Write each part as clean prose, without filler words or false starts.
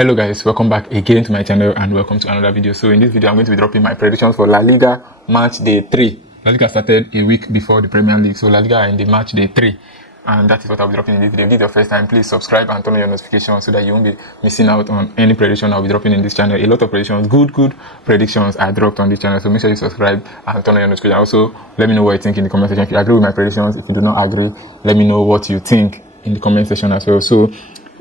Hello guys, welcome back again to my channel and welcome to another video. So in this video I'm going to be dropping my predictions for La Liga match day 3. La Liga started a week before the Premier League, so La Liga are in the match day 3, and that is what I'll be dropping in this video. If this is your first time, please subscribe and turn on your notifications so that you won't be missing out on any prediction I'll be dropping in this channel. A lot of predictions, good predictions are dropped on this channel, so make sure you subscribe and turn on your notifications. Also, let me know what you think in the comment section. If you agree with my predictions, if you do not agree, let me know what you think in the comment section as well. So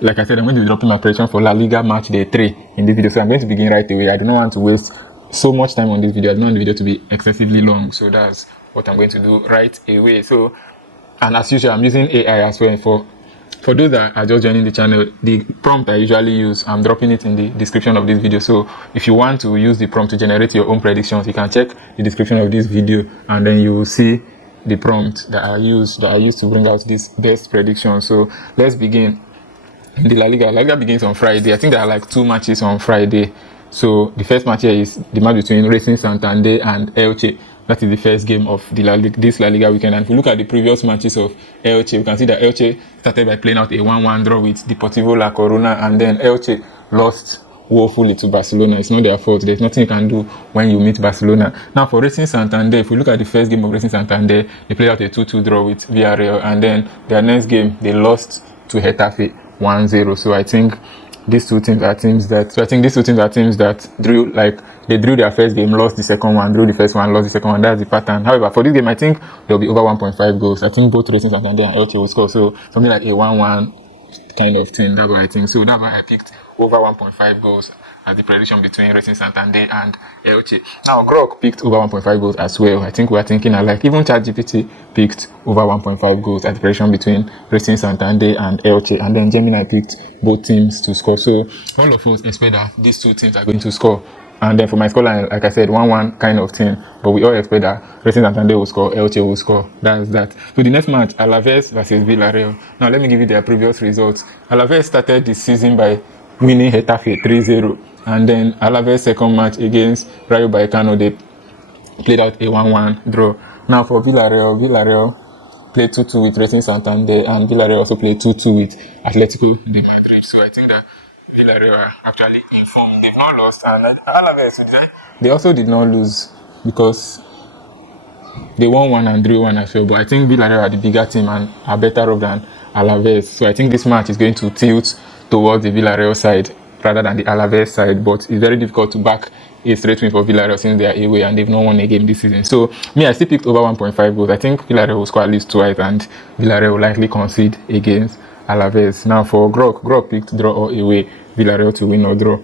like I said, I'm going to be dropping my prediction for La Liga match day 3 in this video, so I'm going to begin right away. I do not want to waste so much time on this video. I don't want the video to be excessively long, so that's what I'm going to do right away. So, and as usual, I'm using AI as well. For those that are just joining the channel, the prompt I usually use, I'm dropping it in the description of this video. So if you want to use the prompt to generate your own predictions, you can check the description of this video and then you will see the prompt that I use to bring out this best prediction. So let's begin. The La Liga begins on Friday. I think there are like 2 matches on Friday. So the first match here is the match between Racing Santander and Elche. That is the first game of this La Liga weekend. And if you look at the previous matches of Elche, you can see that Elche started by playing out a 1-1 draw with Deportivo La Coruna, and then Elche lost woefully to Barcelona. It's not their fault. There's nothing you can do when you meet Barcelona. Now for Racing Santander, if we look at the first game of Racing Santander, they played out a 2-2 draw with Villarreal, and then their next game they lost to Getafe 1-0. So I think these two teams are teams that drew their first game, lost the second one, drew the first one, lost the second one. That's the pattern. However, for this game, I think there'll be over 1.5 goals. I think both Racing Santander and Elche will score. So something like a 1-1 kind of thing. That's what I think. So that's why I picked over 1.5 goals as the prediction between Racing Santander and Elche. Now, Grok picked over 1.5 goals as well. I think we are thinking alike. Even ChatGPT picked over 1.5 goals as the prediction between Racing Santander and Elche. And then Gemini picked both teams to score. So all of us expect that these two teams are going to score. And then for my scoreline, like I said, 1-1 kind of thing. But we all expect that Racing Santander will score, Elche will score. That's that. So the next match, Alaves versus Villarreal. Now let me give you their previous results. Alaves started this season by winning Getafe 3-0. And then Alaves' second match against Rayo Vallecano, they played out a 1-1 draw. Now for Villarreal played 2-2 with Racing Santander, and Villarreal also played 2-2 with Atletico de Madrid. So I think that Villarreal are actually informed. They've not lost, and Alaves, they also did not lose because they won 1 and drew 1 as well. But I think Villarreal are the bigger team and are better off than Alaves. So I think this match is going to tilt towards the Villarreal side rather than the Alaves side, but it's very difficult to back a straight win for Villarreal since they are away and they've not won a game this season. So me, I still picked over 1.5 goals. I think Villarreal will score at least twice and Villarreal will likely concede against Alaves. Now for Grok picked draw or away, Villarreal to win or draw.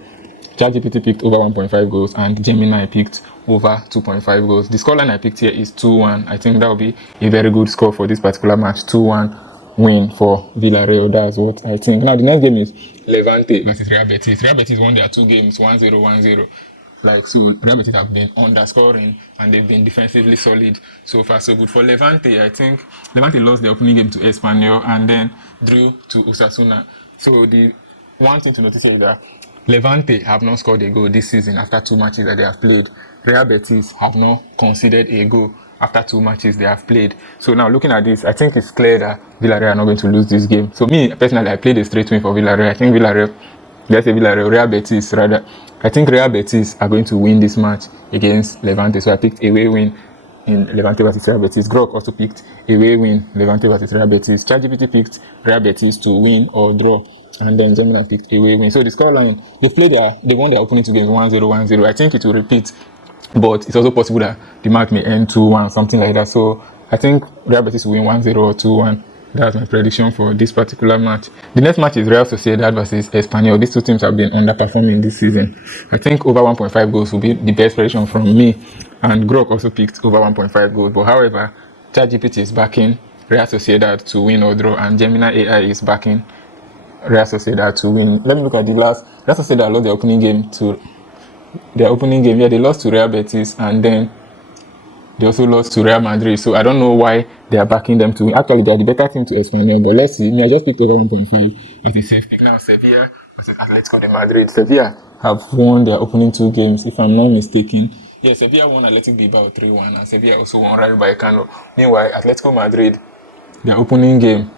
ChatGPT picked over 1.5 goals and Gemini picked over 2.5 goals. The scoreline I picked here is 2-1. I think that will be a very good score for this particular match. 2-1 win for Villarreal. That's what I think. Now the next game is Levante versus Real Betis. Real Betis won their 2 games 1-0, 1-0. So Real Betis have been underscoring and they've been defensively solid so far. So good for Levante. I think Levante lost their opening game to Espanyol and then drew to Osasuna. So the one thing to notice here is that Levante have not scored a goal this season after 2 matches that they have played. Real Betis have not conceded a goal after 2 matches they have played. So now looking at this, I think it's clear that Villarreal are not going to lose this game. So me, personally, I played a straight win for Villarreal. I think Real Betis rather. I think Real Betis are going to win this match against Levante. So I picked away win in Levante versus Real Betis. Grok also picked away win Levante versus Real Betis. ChatGPT picked Real Betis to win or draw. And then Gemini picked away win. So the scoreline, they won their opening 2 games 1-0, 1-0. I think it will repeat. But it's also possible that the match may end 2-1, something like that. So I think Real Betis will win 1-0 or 2-1. That's my prediction for this particular match. The next match is Real Sociedad versus Espanyol. These 2 teams have been underperforming this season. I think over 1.5 goals will be the best prediction from me. And Grok also picked over 1.5 goals. But however, ChatGPT is backing Real Sociedad to win or draw, and Gemini AI is backing Real Sociedad to win. Let me look at the last. Real Sociedad lost their opening game. They lost to Real Betis and then they also lost to Real Madrid. So I don't know why they are backing them to win. Actually, they are the better team to Espanyol, but let's see. I just picked over 1.5 as a safe pick. Now Sevilla versus Atletico de Madrid. Sevilla have won their opening 2 games, if I'm not mistaken. Yes, Sevilla won Atletico Bilbao 3-1 and Sevilla also won Rayo Vallecano. Meanwhile, Atletico Madrid, their opening game,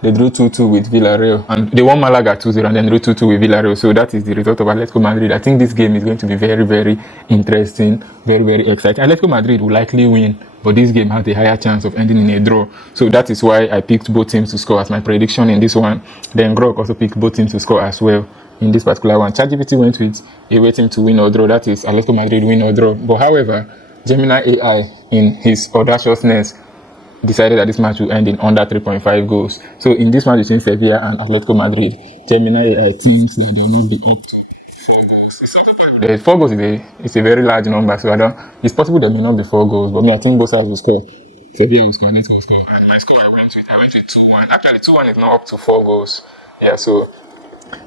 They drew 2-2 with Villarreal, and they won Malaga 2-0 and then drew 2-2 with Villarreal. So that is the result of Atletico Madrid. I think this game is going to be very, very interesting, very, very exciting. Atletico Madrid will likely win, but this game has a higher chance of ending in a draw. So that is why I picked both teams to score as my prediction in this one. Then Grok also picked both teams to score as well in this particular one. ChatGPT went with a waiting to win or draw. That is Atletico Madrid win or draw. But however, Gemini AI, in his audaciousness, decided that this match will end in under 3.5 goals. So in this match between Sevilla and Atletico Madrid, Gemini thinks that they will not be up to 4 goals. The 4 goals is a very large number, so it's possible there may not be 4 goals, but I think both sides will score. Sevilla will score, Atletico will score. And my score I went with 2-1. Actually, 2-1 is not up to 4 goals. Yeah, so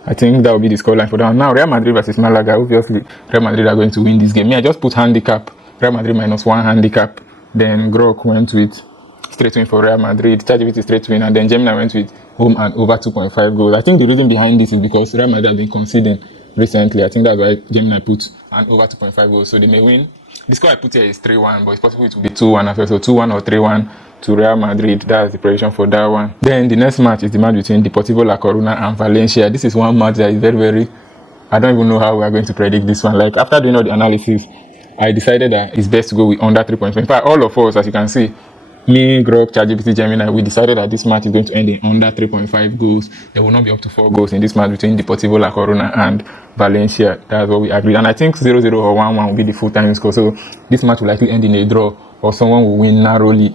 I think that will be the scoreline for that. Now, Real Madrid versus Malaga. Obviously, Real Madrid are going to win this game. I just put handicap. Real Madrid -1 handicap. Then Grok went with straight win for Real Madrid. ChatGPT straight win. And then Gemini went with home and over 2.5 goals. I think the reason behind this is because Real Madrid have been conceding recently. I think that's why Gemini put an over 2.5 goals. So they may win. The score I put here is 3-1, but it's possible it will be 2-1 as well. So 2-1 or 3-1 to Real Madrid. That's the prediction for that one. Then the next match is the match between Deportivo La Coruna and Valencia. This is one match that is very, very... I don't even know how we are going to predict this one. Like, after doing all the analysis, I decided that it's best to go with under 3.5. In fact, all of us, as you can see, me, Grok, ChatGPT, Gemini, we decided that this match is going to end in under 3.5 goals. There will not be up to 4 goals in this match between Deportivo La Coruna and Valencia. That's what we agreed. And I think 0-0 or 1-1 will be the full-time score. So this match will likely end in a draw, or someone will win narrowly.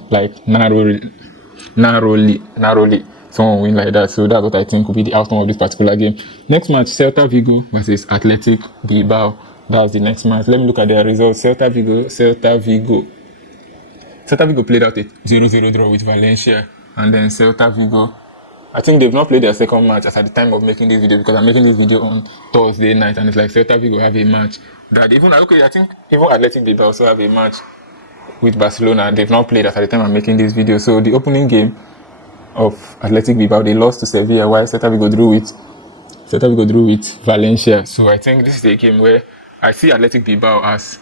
Someone will win like that. So that's what I think will be the outcome of this particular game. Next match, Celta Vigo versus Athletic Bilbao. That's the next match. Let me look at their results. Celta Vigo played out a 0-0 draw with Valencia, and then Celta Vigo, I think they've not played their second match as at the time of making this video, because I'm making this video on Thursday night, and it's like Celta Vigo have a match that I think even Athletic Bilbao also have a match with Barcelona. They've not played as at the time I'm making this video. So the opening game of Athletic Bilbao, they lost to Sevilla, while Celta Vigo drew with Valencia. So I think this is a game where I see Athletic Bilbao as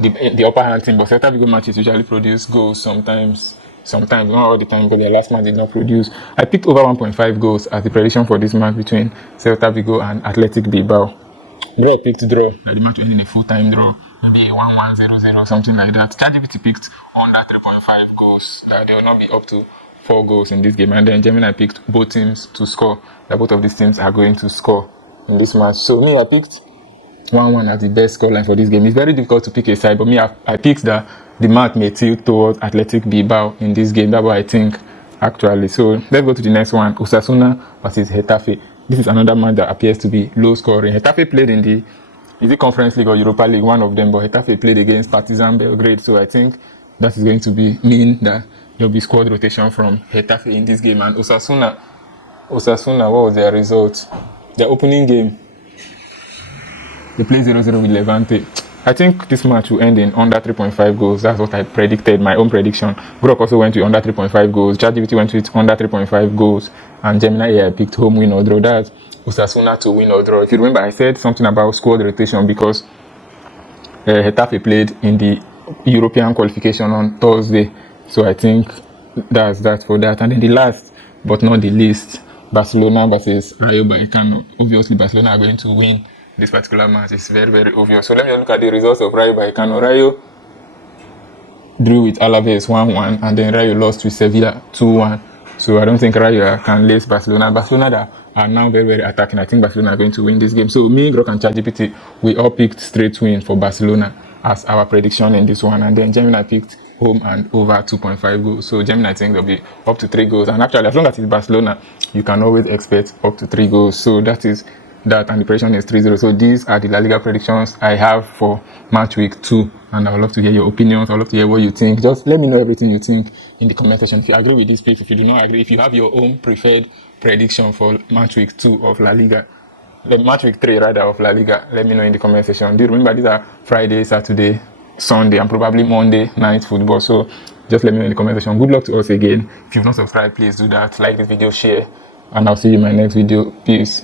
the upper hand team, but Celta Vigo matches usually produce goals sometimes, not all the time, but their last match did not produce. I picked over 1.5 goals as the prediction for this match between Celta Vigo and Athletic Bilbao. Bro picked draw, that the match ended in a full-time draw, maybe 1-1, 0-0, something like that. ChatGPT picked under 3.5 goals. They will not be up to 4 goals in this game. And then Gemini picked both teams to score, that both of these teams are going to score in this match. So me, I picked 1-1 as the best scoreline for this game. It's very difficult to pick a side, but me, I picked that the match may tilt towards Athletic Bilbao in this game. That's what I think, actually. So let's go to the next one. Osasuna versus Getafe. This is another match that appears to be low scoring. Getafe played in the Conference League or Europa League, one of them, but Getafe played against Partizan Belgrade. So I think that is going to mean that there will be squad rotation from Getafe in this game. And Osasuna, what was their result? Their opening game, they played 0-0 with Levante. I think this match will end in under 3.5 goals. That's what I predicted, my own prediction. Grok also went with under 3.5 goals. ChatGPT went with under 3.5 goals. And Gemini picked home win or draw. That's Osasuna to win or draw. If you remember, I said something about squad rotation because Getafe played in the European qualification on Thursday. So I think that's that for that. And then the last, but not the least, Barcelona versus Rayo Vallecano. Obviously, Barcelona are going to win this particular match. Is very, very obvious. So let me look at the results of Rayo Vallecano. Rayo drew with Alaves 1-1, and then Rayo lost with Sevilla 2-1. So I don't think Rayo can lace Barcelona. Barcelona that are now very, very attacking. I think Barcelona are going to win this game. So me, Grok, and ChatGPT, we all picked straight win for Barcelona as our prediction in this one. And then Gemini picked home and over 2.5 goals. So Gemini, I think there'll be up to 3 goals. And actually, as long as it's Barcelona, you can always expect up to 3 goals. So that is that, and the prediction is 3-0. So these are the La Liga predictions I have for match week 2, and I would love to hear your opinions. I would love to hear what you think. Just let me know everything you think in the comment section. If you agree with this pick, if you do not agree, if you have your own preferred prediction for match week 2 of La Liga, match week 3 rather of La Liga, let me know in the comment section. Do you remember these are Friday, Saturday, Sunday, and probably Monday night football? So just let me know in the comment section. Good luck to us again. If you've not subscribed, please do that. Like this video, share, and I'll see you in my next video. Peace.